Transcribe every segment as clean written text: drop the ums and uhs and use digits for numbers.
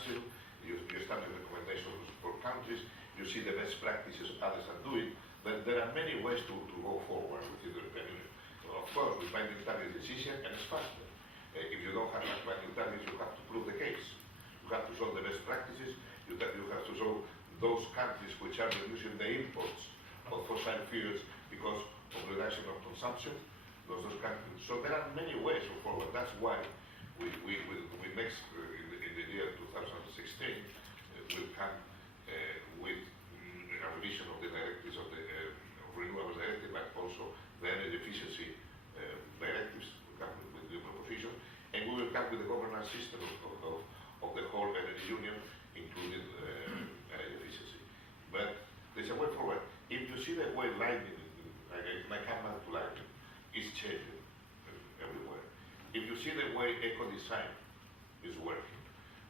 council, you establish recommendations for countries, you see the best practices others are doing, but there are many ways to go forward within the European Union. Of course, with binding targets is easier and it's faster. If you don't have binding targets, you have to prove the case. You have to show the best practices, you have to show those countries which are reducing the imports of fossil fuels because of reduction of consumption, those countries. So there are many ways of forward. That's why we next, in the year 2016, will come with a revision of the directives of the renewables directive, but also the energy efficiency directives. We come with new proposition, and we will come with the governance system of the whole energy union, including energy efficiency. But there's a way forward. If you see the way lighting, I come back to lighting, is changing everywhere. If you see the way eco-design is working,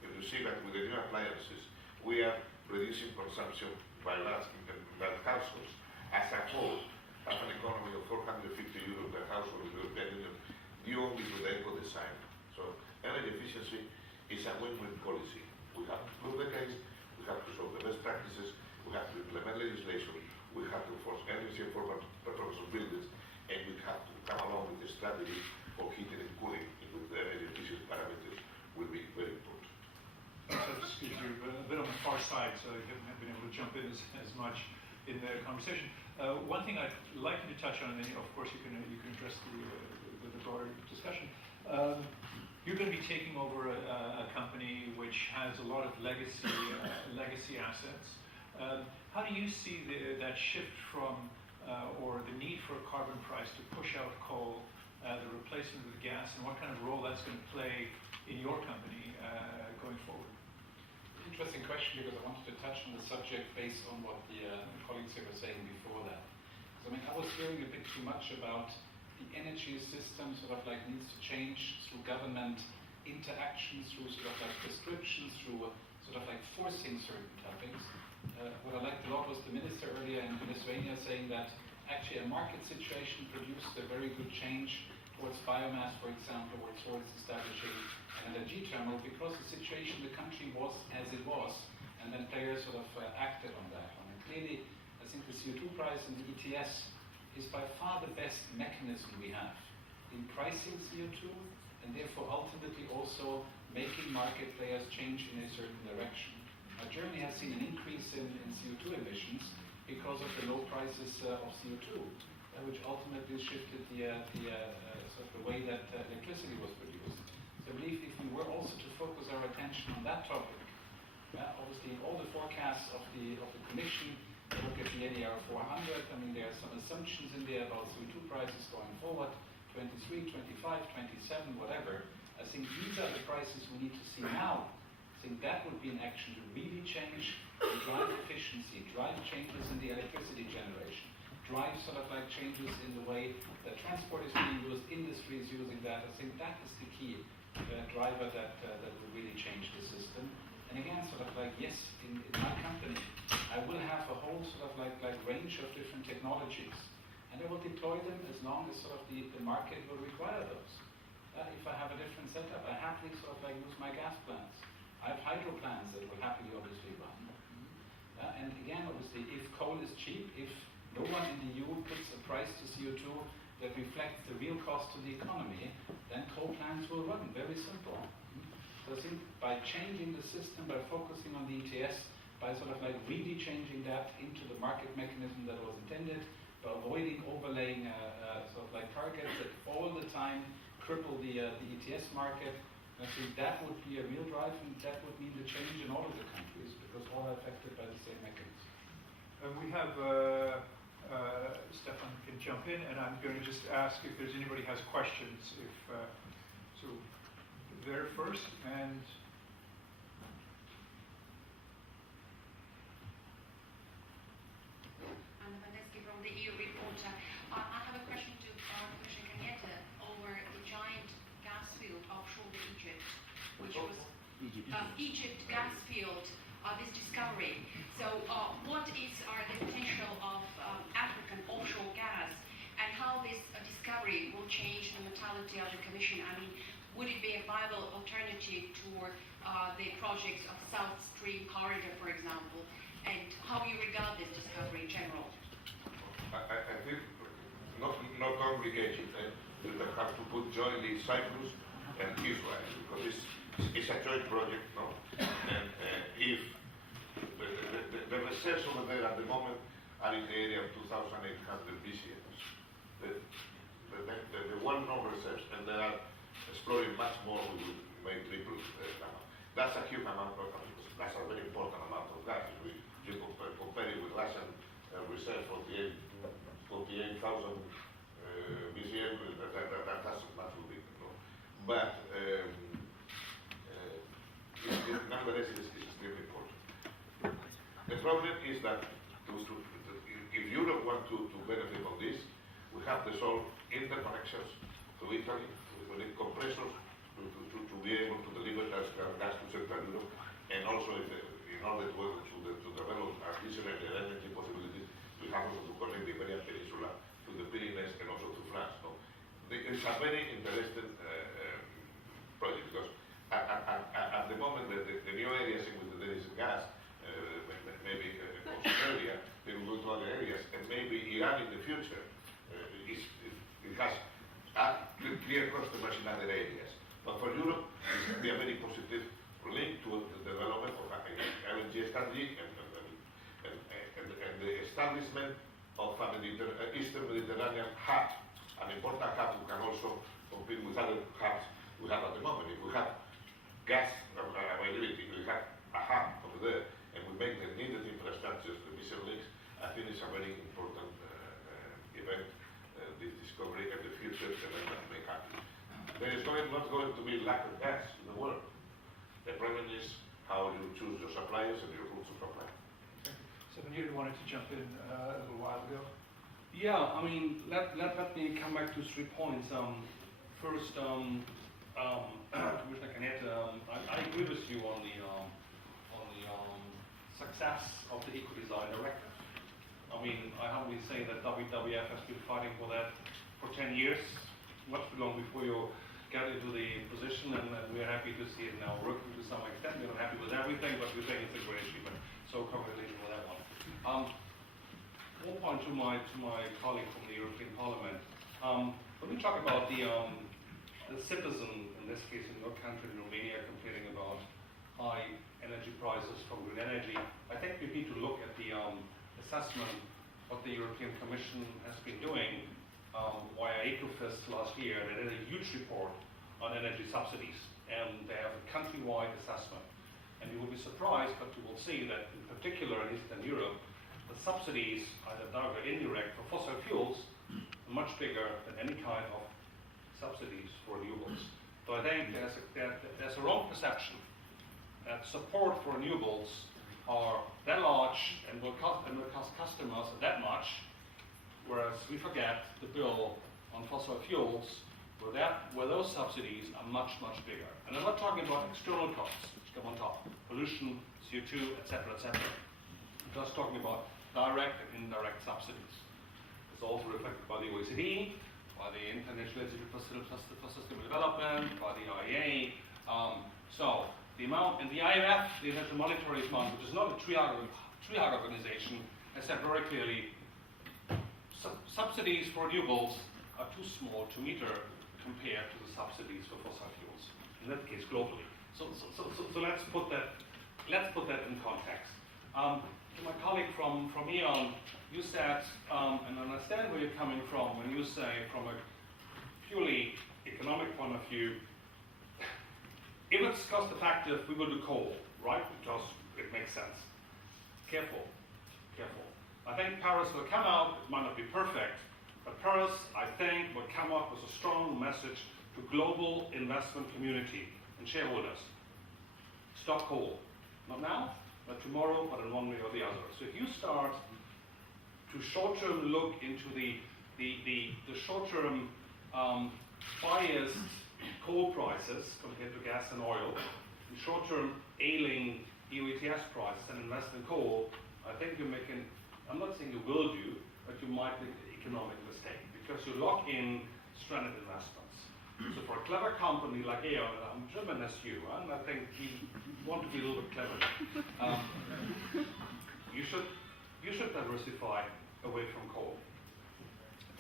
if you see that with the new appliances, we are reducing consumption by large households. As a whole, have an economy of 450 euros per household in the European Union, due only to the eco-design. So energy efficiency is a win-win policy. We have to prove the case, we have to show the best practices, we have to implement legislation, we have to force energy performance of buildings, and we have to come along with the strategy for heating and cooling, in which the energy efficiency parameters will be very important. So just because you're a bit on the far side, so you haven't been able to jump in as much in the conversation. One thing I'd like you to touch on, and then of course you can address the broader discussion. You're going to be taking over a company which has a lot of legacy assets. How do you see that shift from, or the need for a carbon price to push out coal, the replacement with gas, and what kind of role that's going to play in your company going forward? Interesting question, because I wanted to touch on the subject based on what the colleagues here were saying before that. So, I was hearing a bit too much about the energy system needs to change through government interactions, through prescriptions, through forcing certain topics. What I liked a lot was the minister earlier in Lithuania saying that actually a market situation produced a very good change towards biomass, for example, or towards establishing an LNG terminal, because the situation in the country was as it was, and then players acted on that one. And clearly, I think the CO2 price and the ETS is by far the best mechanism we have in pricing CO2, and therefore ultimately also making market players change in a certain direction. Germany has seen an increase in CO2 emissions because of the low prices of CO2, which ultimately shifted the way that electricity was produced. So I believe if we were also to focus our attention on that topic, obviously in all the forecasts of the Commission, look at the NER 400, there are some assumptions in there about CO2 prices going forward, 23, 25, 27, whatever. I think these are the prices we need to see now. I think that would be an action to really change and drive efficiency, drive changes in the electricity generation, drive changes in the way that transport is being used, industry is using that. I think that is the key driver that will really change the system. And again, yes, in my company, I will have a whole range of different technologies, and I will deploy them as long as the market will require those. If I have a different setup, I happily use my gas plants. I have hydro plants that will happily obviously run. And again, obviously, if coal is cheap, if no one in the EU puts a price to CO2 that reflects the real cost to the economy, then coal plants will run. Very simple. So I think by changing the system, by focusing on the ETS, by really changing that into the market mechanism that was intended, by avoiding overlaying targets that all the time cripple the ETS market, I think that would be a real drive, and that would mean the change in all of the countries, because all are affected by the same mechanism. We have Stefan can jump in, and I'm going to just ask if there's anybody has questions. So there first, and Anna Vanesky from the EU Reporter. I have a question to Commissioner Cañete over the giant gas field offshore Egypt, which was Egypt gas field, this discovery. So what are the potential of African offshore gas, and how this discovery will change the mentality of the Commission? Would it be a viable alternative relative to the projects of South Stream Corridor, for example, and how you regard this discovery in general? I think not complicated. You have to put jointly Cyprus and Israel because it's a joint project, no? And if the reserves over there at the moment are in the area of 2,800 BCM, the well-known reserves, and they are exploring much more. We will make triple that. That's a huge amount of that's a very important amount of gas. If you compare it with Russian reserves, 48,000 BCM, that's much bigger. No? But nonetheless, it's extremely important. The problem is that if Europe wants to benefit from this, we have to solve interconnections to Italy. We need compressors to be able to deliver gas to Central Europe, and also in order to develop additional energy possibilities, we have also to connect the Iberian Peninsula to the Pyrenees and also to France. No? It's a very interesting project because at the moment the new areas in which there is gas, maybe Australia, they will go to other areas, and maybe Iran in the future, it has clear customers in other areas. But for Europe, it will be a very positive link to the development of LNG strategy and the establishment of a Eastern Mediterranean hub, an important hub who can also compete with other hubs we have at the moment. If we have gas availability, we have a hub over there, and we make the needed infrastructures, the missing links, I think it's a very important event, this discovery, and the future development may happen. There is not going to be lack of gas in the world. The problem is how you choose your suppliers and your routes of supply. So you wanted to jump in a little while ago. Yeah, I mean, let me come back to 3 points. First, Commissioner Cañete, I agree with you on the success of the eco-design directive. I mean, I humbly say that WWF has been fighting for that for 10 years, much too long before you got into the position, and we're happy to see it now working to some extent. We're not happy with everything, but we think it's a great achievement. So congratulations for that one. One point to my colleague from the European Parliament. When we talk about the citizen, in this case in your country, in Romania, complaining about high energy prices from green energy, I think we need to look at the assessment what the European Commission has been doing via Ecofis last year. They did a huge report on energy subsidies, and they have a countrywide assessment. And you will be surprised, but you will see that in particular in Eastern Europe, the subsidies, either direct or indirect, for fossil fuels are much bigger than any kind of subsidies for renewables. So I think there's a wrong perception that support for renewables are that large and will cost customers that much, whereas we forget the bill on fossil fuels, where those subsidies are much, much bigger. And I'm not talking about external costs, which come on top, pollution, CO2, etc., etc. I'm just talking about direct and indirect subsidies. It's also reflected by the OECD, by the International Institute for Sustainable Development, by the IEA. So the amount, and the IMF, the International Monetary Fund, which is not a triage organization, has said very clearly, subsidies for renewables are too small to meter compared to the subsidies for fossil fuels. In that case, globally. So let's put that in context. To my colleague from E.ON, you said, and I understand where you're coming from when you say, from a purely economic point of view, if it's cost effective, we will do coal, right? Because it makes sense. Careful. I think Paris will come out, it might not be perfect, but Paris, I think, will come up with a strong message to global investment community and shareholders. Stop coal. Not now, not tomorrow, but in one way or the other. So if you start to short-term look into the short-term biased coal prices compared to gas and oil, and short-term ailing EU ETS prices and invest in coal, I think you're making, I'm not saying you will do, but you might make an economic mistake because you lock in stranded investments. So for a clever company like E.ON, and I'm German as you, and I think we want to be a little bit clever. You should diversify away from coal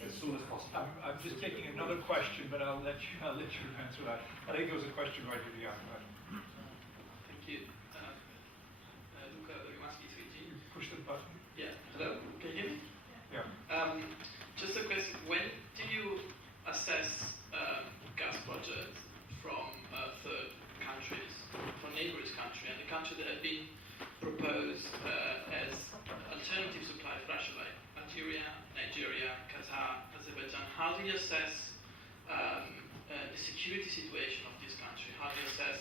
as soon as possible. I'm just taking another question, but I'll let you answer that. I think there was a question right here beyond that. Thank you. Luca Dogimaski, 3G. Push the button. Yeah. Hello. Can you hear me? Yeah. Just a question. When do you assess gas budget from third countries, from neighboring countries, and the countries that have been proposed as alternative supply of Russia, like Algeria, Nigeria, Qatar, Azerbaijan? How do you assess the security situation of this country? How do you assess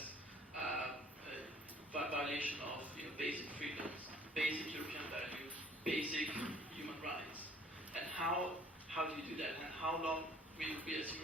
violation of basic freedoms, basic European values, basic human rights? And how do you do that? And how long will we as